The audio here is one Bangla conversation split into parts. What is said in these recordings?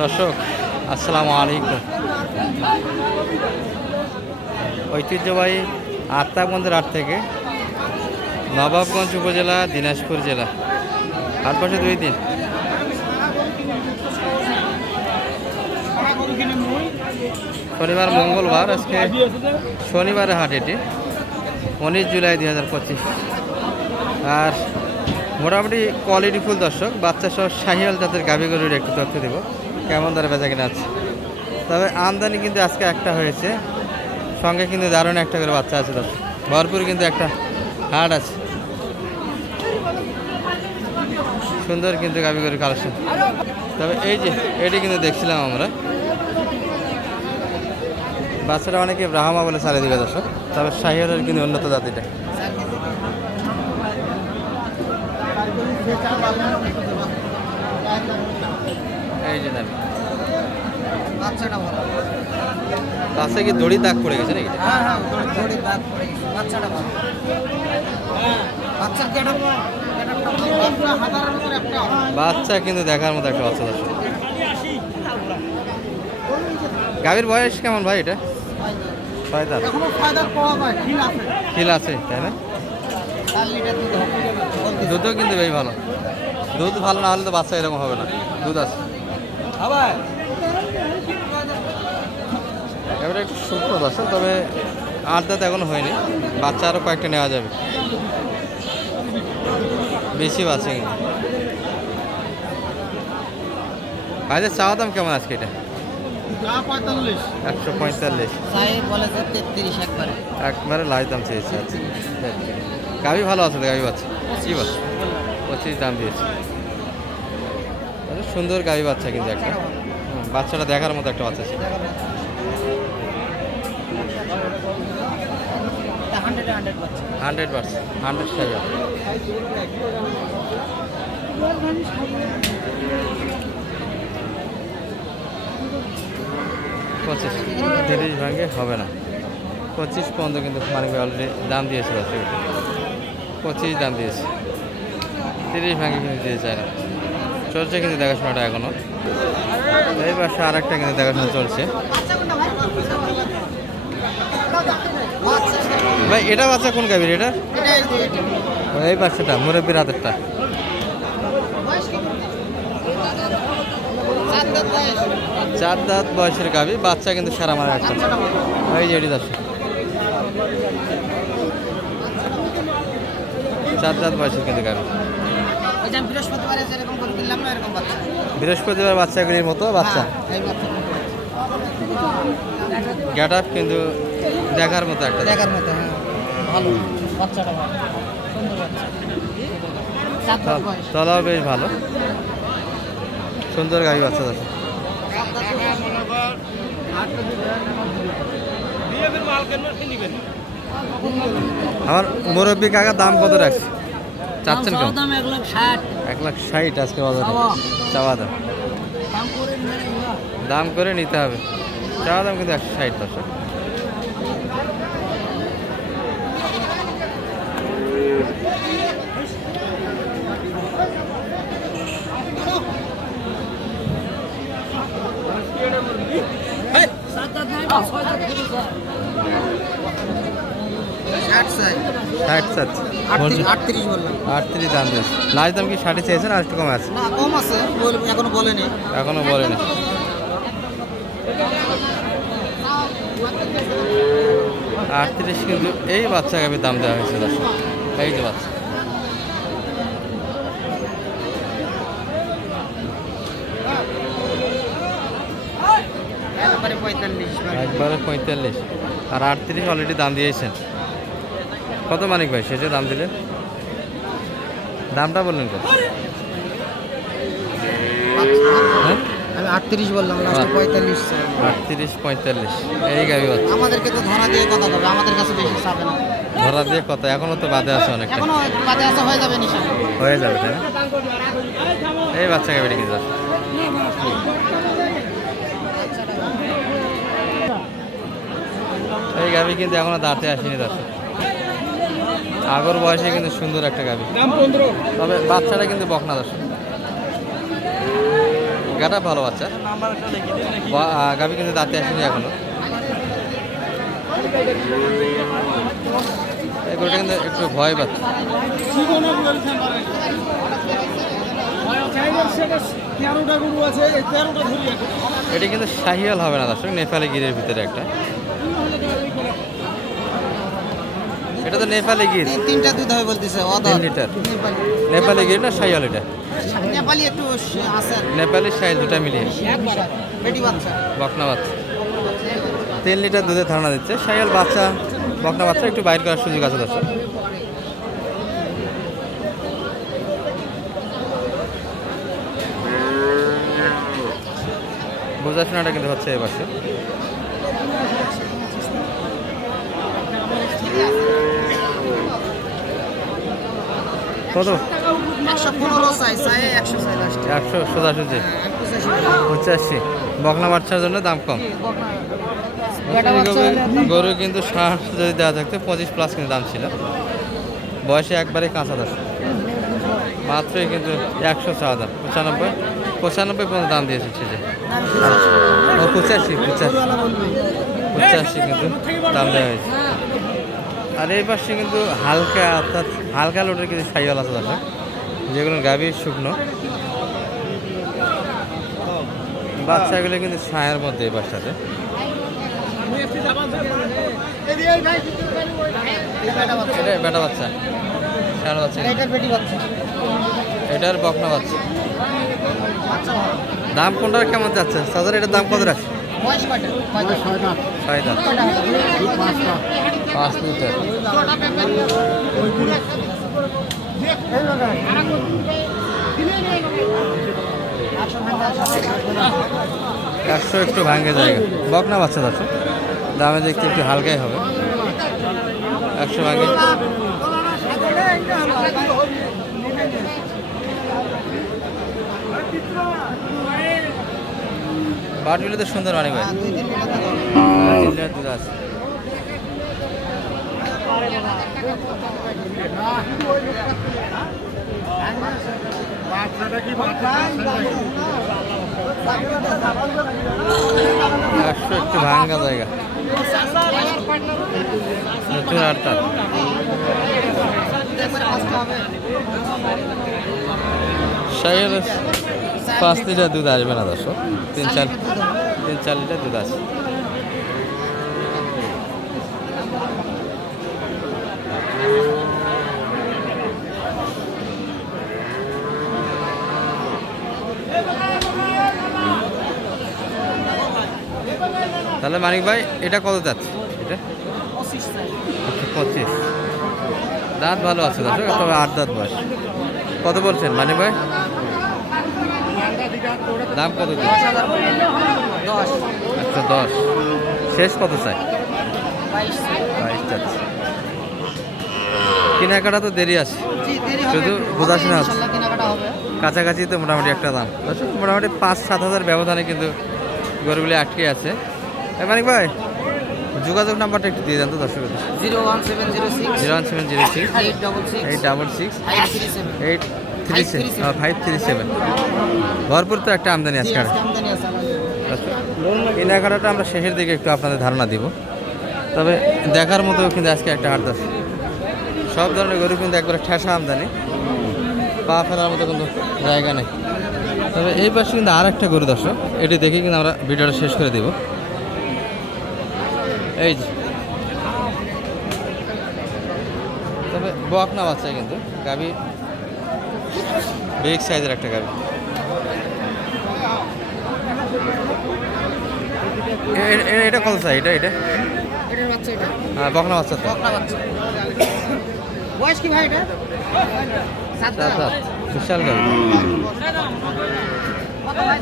দর্শক, আসসালামু আলাইকুম। ঐতিহ্যবাহী আত্মাগঞ্জের হাট থেকে নবাবগঞ্জ উপজেলা, দিনাজপুর জেলা। হাট বসে দুই দিন। শনিবার, মঙ্গলবার, আজকে শনিবারের হাট এটি, উনিশ জুলাই দুই হাজার পঁচিশ। আর মোটামুটি কোয়ালিটি ফুল দর্শক, বাচ্চা সহ শাহিয়াল জাতের গাভী একটু তথ্য দেবো। কেমন দরে বেচা কিনা আছে তবে আমদানি কিন্তু আজকে একটা হয়েছে। সঙ্গে কিন্তু দারুণ একটা করে বাচ্চা আছে দর্শক। ভরপুর কিন্তু একটা হাট আছে। সুন্দর কিন্তু গাভী গরুর কালেকশন। তবে এই যে, এটি কিন্তু দেখছিলাম আমরা। বাচ্চাটা অনেকে ব্রাহ্মা বলে চালিয়ে দিবে দর্শক। তবে শাহিয়ালের কিন্তু উন্নত জাতিটা। এই যে কি দড়ি দাগ পড়ে গেছে নাকি? বাচ্চা কিন্তু দেখার মতো একটা বাচ্চা দর্শক গাভীর বয়স কেমন ভাই এটা? ছয় দাঁত। খিল আছে। তাই না? দুধও কিন্তু বেশ ভালো। দুধ ভালো না হলে তো বাচ্চা এরকম হবে না। দুধ আছে। এবারে একটু শুকনো দর্শক তবে আট দাঁত এখনও হয়নি। বাচ্চা আরও কয়েকটা নেওয়া যাবে। বেশি বাচ্চা কিন্তু। ভাইদের চাওয়া দাম কেমন আজকে এটা? একশো পঁয়তাল্লিশ। একবারে। একবারে লাই দাম চেয়েছে। আচ্ছা গাভি ভালো আছে গাভি বাচ্চা? কি বল পঁচিশ দাম দিয়েছে। সুন্দর গাভি বাচ্চা কিন্তু একটা। বাচ্চাটা দেখার মতো একটা বাচ্চা ছিল। হান্ড্রেড পার্সেন্ট হান্ড্রেড সাইজ পঁচিশ, তিরিশ ভাঙে হবে না। পঁচিশ পর্যন্ত কিন্তু মানিক অলরেডি দাম দিয়েছিল সেটা পঁচিশ দাম দিয়েছে। তিরিশ ভাঙে কিন্তু দিয়ে চায় না চলছে কিন্তু দেখাশোনাটা এখনও। এই পাশে আর একটা কিন্তু দেখাশোনা চলছে। ভাই, এটা বাচ্চা কোন গাভীর এটা? এই বাচ্চাটা মুরব্বীর হাতেরটা। চার দাঁত বয়সের গাভী, বাচ্চা কিন্তু সারা মারা একটা। এই যে এটি দর্শক চার দাঁত বয়সের কিন্তু গাভী। বৃহস্পতিবারে যেরকম করে দিলাম না এরকম বাচ্চা। বৃহস্পতিবার বাচ্চাগুলির মতো বাচ্চা। হ্যাঁ, গেট আপ কিন্তু দেখার মতো একটা। দেখার মতো হ্যাঁ। ভালো বাচ্চাটা ভালো সুন্দর বাচ্চা। সাত মাস তল- বয়স। তলাও বেশ ভালো। সুন্দর গাভী বাচ্চা দর্শক আমার মুরব্বী কাকা দাম কত রাখছে? চাচ্ছেন কেমন? এক লাখ ষাট। আজকে বাজারে। চাওয়া। দাম। দাম করে নিতে হবে। চাওয়া দাম কিন্তু একশো ষাট চাই ষাট আটত্রিশ আটত্রিশ বললাম। আটত্রিশ দাম দিয়েছে। লাস্ট দাম কি ষাটে চেয়েছেন আর একটু কম আছে? না কম আছে এখনও বলেনি। এখনও বলেনি। আটত্রিশ কিন্তু এই বাচ্চা গাভীর দাম দেওয়া হয়েছে দর্শক। এই যে বাচ্চা। একবারে পঁয়তাল্লিশ আর আটত্রিশ অলরেডি দাম দিয়েছেন। কত মানিক ভাই? শেষে দাম দিলেন দামটা বললেন কত? হ্যাঁ? আমি আটত্রিশ বললাম। পঁয়তাল্লিশ আটত্রিশ পঁয়তাল্লিশ। এই গাভী বাচ্চা। আমাদেরকে তো ধরা দিয়ে কথা বলবে আমাদের কাছে বেশি চাবে না। ধরা দিয়ে কত এখনও তো বাদে আছে অনেকটা। এখনও বাদে আছে হয়ে যাবে নিশা হয়ে যাবে তাই এই বাচ্চা আছে। এই কিন্তু এখনও দাঁতে আসেনি দর্শক। আগর বয়সে কিন্তু সুন্দর একটা গাভী তবে বাচ্চাটা কিন্তু বকনা দর্শক। গাটা ভালো বাচ্চা। গাভী কিন্তু দাঁতে আসেনি এখনও। এই গরুটা কিন্তু একটু ভয় পাচ্ছে। এটা কিন্তু শাহিয়াল হবে না দর্শক নেপালি গিরের ভিতরে একটা। এটা তো নেপালি গির। তিনটা দুধ হবে বলতেছে তিন লিটার। নেপালি। গির না শাহিয়াল এটা? নেপালি একটু আছে। নেপালি শাহিয়াল দুটা মিলিয়ে। বেটি বাচ্চা। বকনা বাচ্চা। তিন লিটার দুধের ধারণা দিচ্ছে। শাহিয়াল বাচ্চা বকনা বাচ্চা একটু বাইর করার সুযোগ আছে দর্শক। বোঝাশোনাটা কিন্তু হচ্ছে এ পাশে কত? একশো সোজাসুজি পঁচাশি। বকনা বাচ্চার জন্য দাম কম। গরু কিন্তু ষাট যদি দেওয়া থাকতো পঁচিশ প্লাস কিন্তু দাম ছিল। বয়সে একবারে কাঁচা দশ। মাত্রই কিন্তু একশো চাওয়া দাম। পঁচানব্বই পঁচানব্বই পর্যন্ত দাম দিয়েছে শেষে ও পঁচাশি পঁচাশি। পঁচাশি কিন্তু দাম দেওয়া হয়েছে। আর এই পাশে কিন্তু হালকা, অর্থাৎ হালকা লোটের কিছু সাইওয়াল আছে দাদা যেগুলো গাভী শুকনো। বাচ্চাগুলো কিন্তু ছায়ার মধ্যে এই পাশটাতে। বেটা বাচ্চা বাচ্চা। এটার বকনা বাচ্চা। দাম কোনটার কেমন যাচ্ছে? সাজার, এটার দাম কত রাখছে ছয় দাম পাঁচ লিটার একশো একটু ভাঙ্গে জায়গা। বকনা বাচ্চা দর্শক দামে দেখতে একটু হালকাই হবে। একশো ভাঙ্গে। বাটগুলো তো সুন্দর অনেক ভাই। দুধ আছে। একটু ভাঙ্গা জায়গা। নতুন পাঁচ লিটার দুধ আসবে না দর্শক। তিন চার তিন চার লিটার দুধ আসবে তাহলে মানিক ভাই, এটা কত যাচ্ছে? এটা? আচ্ছা পঁচিশ। দাঁত ভালো আছে দর্শক, তবে আট দাঁত বয়স। কত বলছেন মানিক ভাই? দাম কত আচ্ছা দশ। শেষ কত চাই? বাইশ কেনাকাটা তো দেরি আছে। শুধু বোঝাশোনা। ইনশাল্লাহ কাছাকাছি তো মোটামুটি একটা দাম। মোটামুটি পাঁচ সাত হাজার ব্যবধানে কিন্তু গরুগুলি আটকে আছে। মানিক ভাই যোগাযোগ নাম্বারটা একটু দিয়ে দেন তো দর্শক। Zero one seven zero six zero one seven zero six eight double six eight double six five three seven. Eight three five three seven ভরপুর তো একটা আমদানি আছে। আমাদের। কেনাকাটাটা আমরা শেষের দিকে একটু আপনাদের ধারণা দিব। তবে দেখার মতো কিন্তু আজকে একটা হাট আছে। সব ধরনের গরু কিন্তু একবারে ঠেসা আমদানি। পা ফেলার মতো কিন্তু জায়গা নেই। তবে এই পাশে কিন্তু আর একটা গরু দর্শক এটি দেখে কিন্তু আমরা ভিডিওটা শেষ করে দিব। এই যে। তবে বকনা বাচ্চা কিন্তু গাবি বিগ সাইজের একটা গাড়ি। এটা কত চাই এটা এটা? হ্যাঁ, বকনা বাচ্চা তো। বয়স কি ভাই এটা? সাত বিশাল গাবি কত ভাই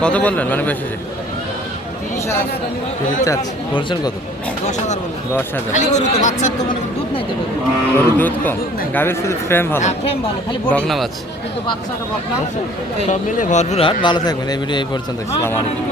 কত বললেন মানে বেশি? চার্জ বলছেন কত? দশ হাজার গরু মানে দুধ কম? গাভীর শুধু ফ্রেম ভালো। বাচ্চাটা বকনা। সব মিলিয়ে ভরপুর হাট। ভালো থাকবেন। এই ভিডিও এই পর্যন্ত। আসসালামু আলাইকুম।